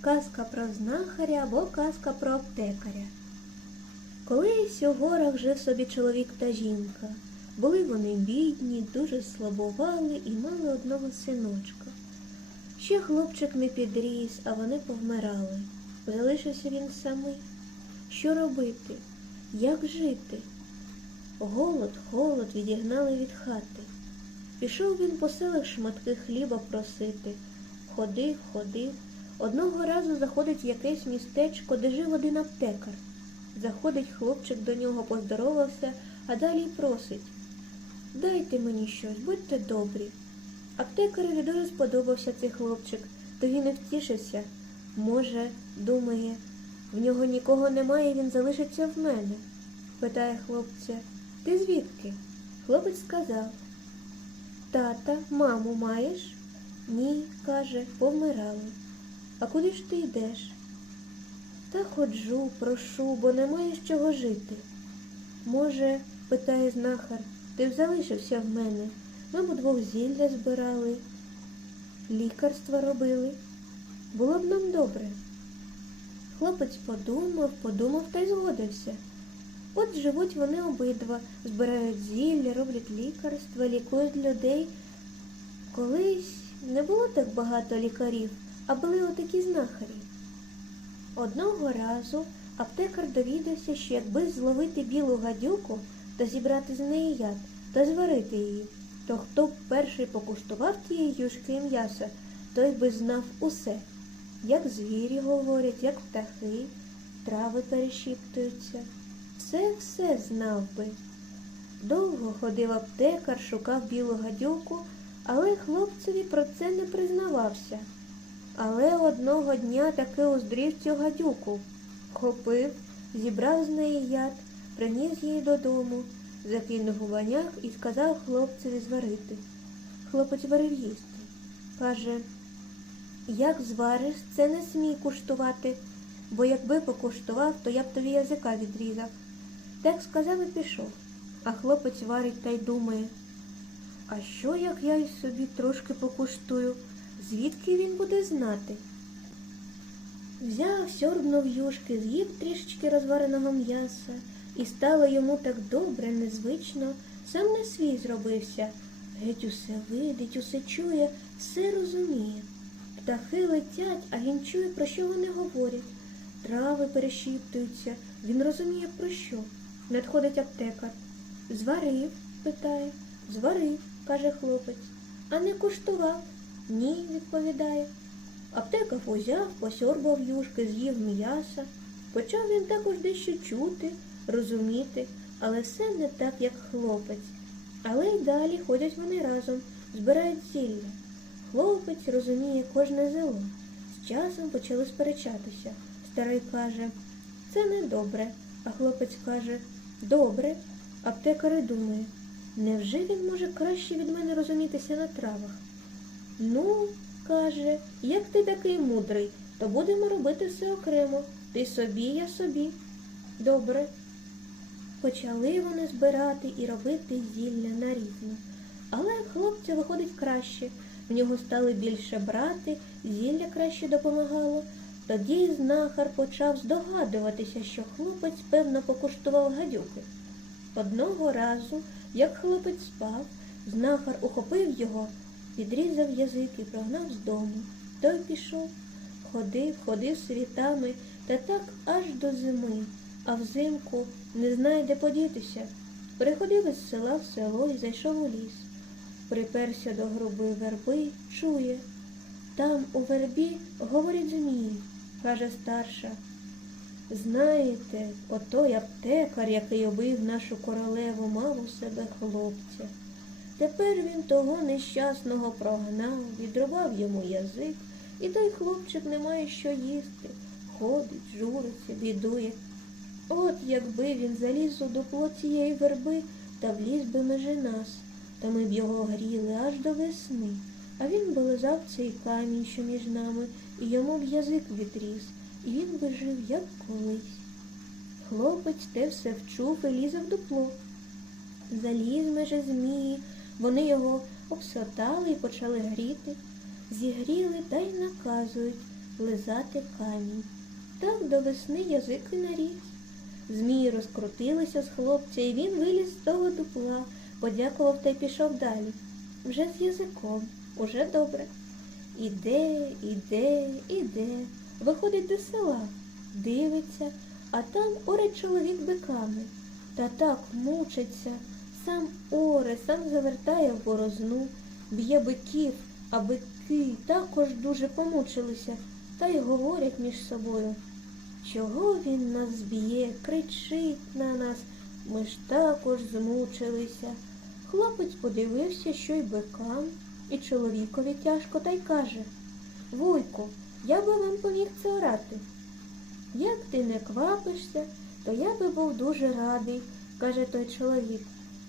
Казка про знахаря або казка про аптекаря. Колись у горах жив собі чоловік та жінка. Були вони бідні, дуже слабували і мали одного синочка. Ще хлопчик не підріс, а вони повмирали. Залишився він самий. Що робити? Як жити? Голод, холод відігнали від хати. Пішов він по селах шматки хліба просити. Ходив, ходив. Одного разу заходить якесь містечко, де жив один аптекар. Заходить хлопчик до нього, поздоровався, а далі просить. Дайте мені щось, будьте добрі. Аптекареві дуже сподобався цей хлопчик, то він і втішився. Може, думає, в нього нікого немає, він залишиться в мене. Питає хлопця, ти звідки? Хлопець сказав. Тата, маму маєш? Ні, каже, повмирали. А куди ж ти йдеш? Та ходжу, прошу, бо немає з чого жити. Може, питає знахар, ти б залишився в мене. Ми б удвох зілля збирали, лікарства робили. Було б нам добре. Хлопець подумав, подумав та й згодився. От живуть вони обидва, збирають зілля, роблять лікарства, лікують людей. Колись не було так багато лікарів, а були отакі знахарі. Одного разу аптекар довідався, що якби зловити білу гадюку та зібрати з неї яд та зварити її, то хто б перший покуштував тієї юшки м'яса, той би знав усе, як звірі говорять, як птахи, трави перешіптуються. Все все знав би. Довго ходив аптекар, шукав білу гадюку, але хлопцеві про це не признавався. Але одного дня таки уздрів цю гадюку, хопив, зібрав з неї яд, приніс її додому, закинув у баняк і сказав хлопцеві зварити. Хлопець варив їсти. Каже, як звариш, це не смій куштувати, бо якби покуштував, то я б тобі язика відрізав. Так сказав і пішов. А хлопець варить та й думає, а що, як я й собі трошки покуштую? Звідки він буде знати? Взяв, сьорбнув юшки, з'їв трішечки розвареного м'яса, і стало йому так добре, незвично, сам не свій зробився. Геть усе видить, усе чує, все розуміє. Птахи летять, а він чує, про що вони говорять. Трави перешіптуються, він розуміє, про що. Надходить аптекар. Зварив, питає. Зварив, каже хлопець. А не куштував? Ні, відповідає. Аптекар узяв, посьорбав юшки, з'їв м'яса. Почав він також дещо чути, розуміти, але все не так, як хлопець. Але й далі ходять вони разом, збирають зілля. Хлопець розуміє кожне зело. З часом почали сперечатися. Старий каже, це не добре, а хлопець каже, добре. Аптекар і думає, невже він може краще від мене розумітися на травах? Ну, каже, як ти такий мудрий, то будемо робити все окремо. Ти собі, я собі. Добре. Почали вони збирати і робити зілля на нарізно. Але хлопця виходить краще. В нього стали більше брати, зілля краще допомагало. Тоді знахар почав здогадуватися, що хлопець, певно, покуштував гадюки. Одного разу, як хлопець спав, знахар ухопив його, відрізав язик і прогнав з дому. Той пішов, ходив, ходив світами та так аж до зими, а взимку не знає, де подітися. Приходив із села в село і зайшов у ліс. Приперся до груби верби, чує. Там у вербі говорять змії, каже старша. Знаєте, отой аптекар, який убив нашу королеву, мав у себе хлопця. Тепер він того нещасного прогнав, відрубав йому язик, і той хлопчик не має що їсти. Ходить, журиться, бідує. От якби він заліз у дупло цієї верби та вліз би межи нас, то ми б його гріли аж до весни, а він би лизав цей камінь, що між нами, і йому б язик відріз, і він би жив, як колись. Хлопець те все вчув і лізав дупло. Заліз меже змії, вони його обсотали і почали гріти. Зігріли та й наказують лизати камінь. Так до весни язик наріс. Змії розкрутилися з хлопця, і він виліз з того дупла, подякував та й пішов далі. Вже з язиком, уже добре. Іде, іде, іде, виходить до села, дивиться, а там оре чоловік биками. Та так мучиться, сам оре, сам завертає в борозну, б'є биків, а бики також дуже помучилися, та й говорять між собою. Чого він нас б'є, кричить на нас, ми ж також змучилися. Хлопець подивився, що й бикам, і чоловікові тяжко, та й каже Вуйку, я би вам поміг це орати. Як ти не квапишся, то я би був дуже радий, каже той чоловік.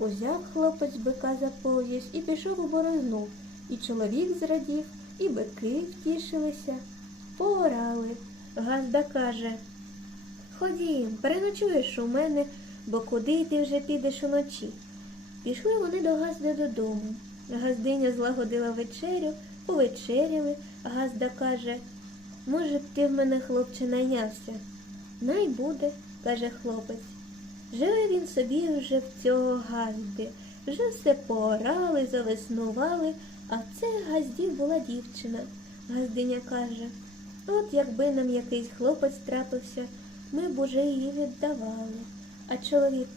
Узяв хлопець бика за пояс і пішов у борозну. І чоловік зрадів, і бики втішилися. Поорали. Газда каже Ходім, переночуєш у мене, бо куди ти вже підеш уночі? Пішли вони до Газди додому. Газдиня злагодила вечерю, повечеряли, Газда каже, може б ти в мене, хлопче, найнявся? Най буде, каже хлопець. Живе він собі вже в цього газди, вже все поорали, завеснували, а це газдів була дівчина. Газдиня каже, от якби нам якийсь хлопець трапився, ми б уже її віддавали. А чоловік,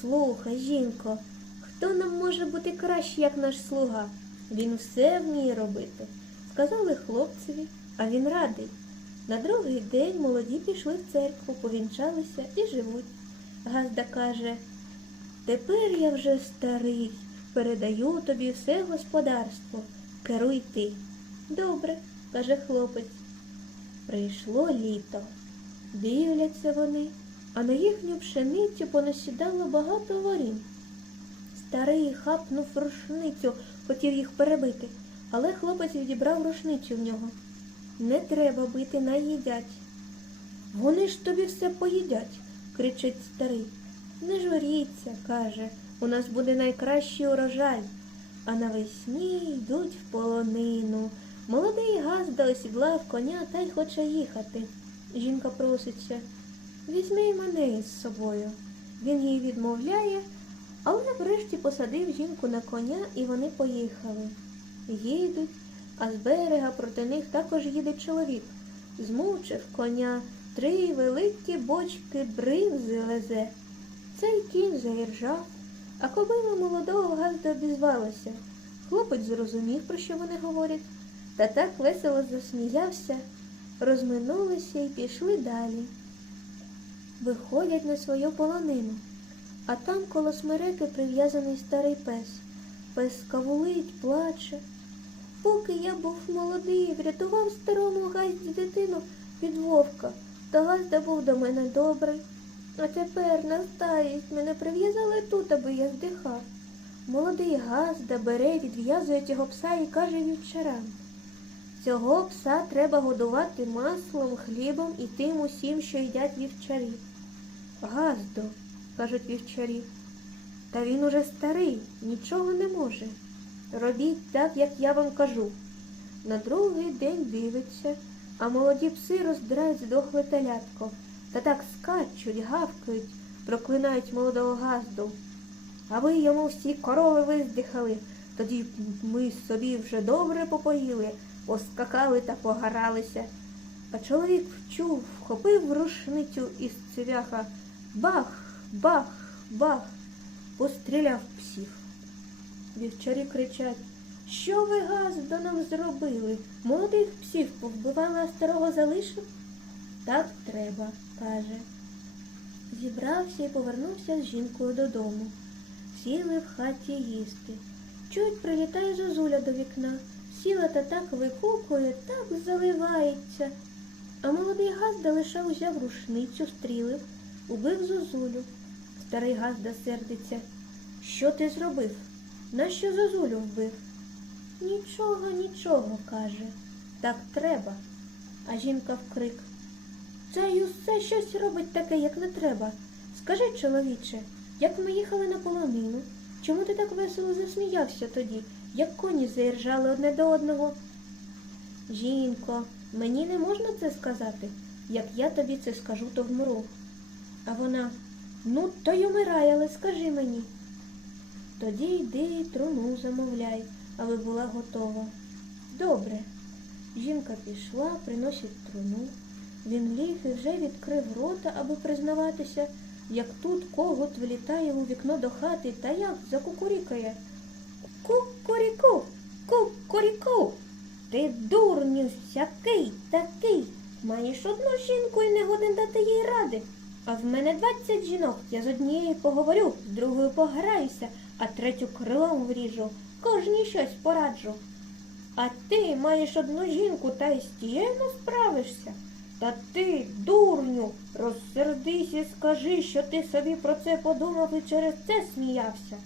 слухай, жінко, хто нам може бути краще, як наш слуга? Він все вміє робити. Сказали хлопцеві, а він радий. На другий день молоді пішли в церкву, повінчалися і живуть. Газда каже, тепер я вже старий, передаю тобі все господарство, керуй ти. Добре, каже хлопець. Прийшло літо. Дивляться вони, а на їхню пшеницю понасідало багато ворін. Старий хапнув рушницю, хотів їх перебити, але хлопець відібрав рушницю в нього. Не треба бити, наїдять. Вони ж тобі все поїдять, кричить старий. Не журіться, каже, у нас буде найкращий урожай. А навесні йдуть в полонину. Молодий Газда осідлав коня та й хоче їхати. Жінка проситься, візьми мене із собою. Він їй відмовляє, але врешті посадив жінку на коня і вони поїхали. Їдуть, а з берега проти них також їде чоловік. Змучив коня, три великі бочки бривзи лезе. Цей кінь заіржав, а кобила молодого Газда обізвалася. Хлопець зрозумів, про що вони говорять, та так весело засміявся, розминулися і пішли далі. Виходять на свою полонину, а там коло смереки прив'язаний старий пес. Пес кавулить, плаче. Поки я був молодий, врятував старому газді дитину від вовка, газда був до мене добрий. А тепер на старість мене прив'язали тут, аби я здихав. Молодий газда бере, відв'язує цього пса і каже вівчарам. Цього пса треба годувати маслом, хлібом і тим усім, що їдять вівчарі. Газдо, кажуть вівчарі, та він уже старий, нічого не може. Робіть так, як я вам кажу. На другий день дивиться, а молоді пси роздирають здохле телятко, та так скачуть, гавкають, проклинають молодого газду. А ви йому всі корови виздихали, тоді ми собі вже добре попоїли, поскакали та погаралися. А чоловік вчув, вхопив рушницю із цвяха, бах, бах, бах, постріляв псів. Вівчарі кричать, що ви газдо нам зробили? Молодих псів повбивали, а старого залишив? Так треба, каже. Зібрався і повернувся з жінкою додому. Сіли в хаті їсти. Чуть прилітає зозуля до вікна. Сіла та так викукує, так заливається. А молодий газда лише узяв рушницю, стрілив, убив зозулю. Старий газда сердиться. Що ти зробив? Нащо зозулю вбив? Нічого, нічого, каже. Так треба. А жінка вкрик. Цей усе щось робить таке, як не треба. Скажи, чоловіче, як ми їхали на полонину, чому ти так весело засміявся тоді, як коні заіржали одне до одного? Жінко, Мені не можна це сказати. Як я тобі це скажу, то вмру. А вона, ну, то й умирай, але скажи мені. Тоді йди труну замовляй, аби була готова. Добре. Жінка пішла, приносить труну. Він ліг і вже відкрив рота, аби признаватися, як тут когут влітає у вікно до хати та як закукурікає. Кукуріку, кукуріку, ти дурню сякий такий. Маєш одну жінку і не годен дати їй ради. А в мене двадцять жінок. Я з однією поговорю, з другою пограюся, а третю крилом вріжу, кожній щось пораджу. А ти маєш одну жінку та й з тією справишся. Та ти, дурню, розсердись і скажи, що ти собі про це подумав і через це сміявся.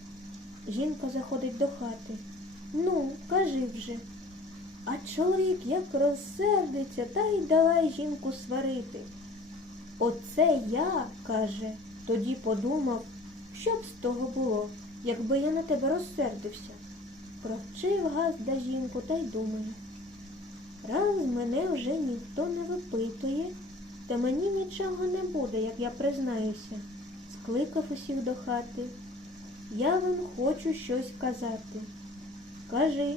Жінка заходить до хати. Ну, кажи вже. А чоловік як розсердиться, та й давай жінку сварити. Оце я, каже, тоді подумав, що б з того було, якби я на тебе розсердився. Провчив газда жінку та й думає. Раз мене вже ніхто не випитує, та мені нічого не буде, як я признаюся. Скликав усіх до хати. Я вам хочу щось казати. Кажи.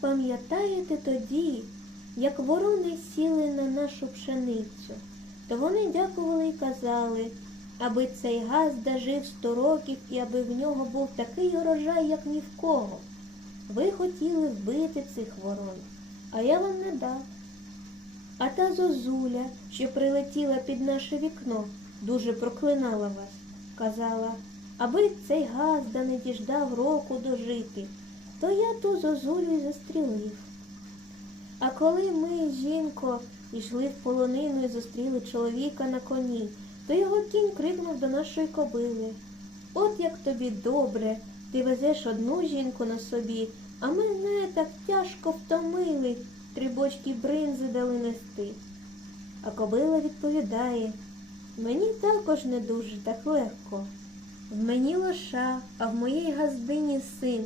Пам'ятаєте тоді, як ворони сіли на нашу пшеницю, то вони дякували і казали, аби цей газ дожив сто років і аби в нього був такий урожай, як ні в кого. Ви хотіли вбити цих ворон, а я вам не дав. А та зозуля, що прилетіла під наше вікно, дуже проклинала вас, казала, аби цей газда не діждав року дожити, то я ту зозулю й застрілив. А коли ми, жінко, йшли в полонину і зустріли чоловіка на коні, то його кінь крикнув до нашої кобили. От як тобі добре, ти везеш одну жінку на собі, а мене так тяжко втомили, три бочки бринзи дали нести. А кобила відповідає, мені також не дуже так легко. В мені лоша, а в моїй газдині син,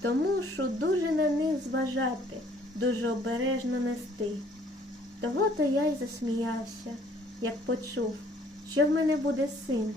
то мушу дуже на них зважати, дуже обережно нести. Того то я й засміявся, як почув, що в мене буде син.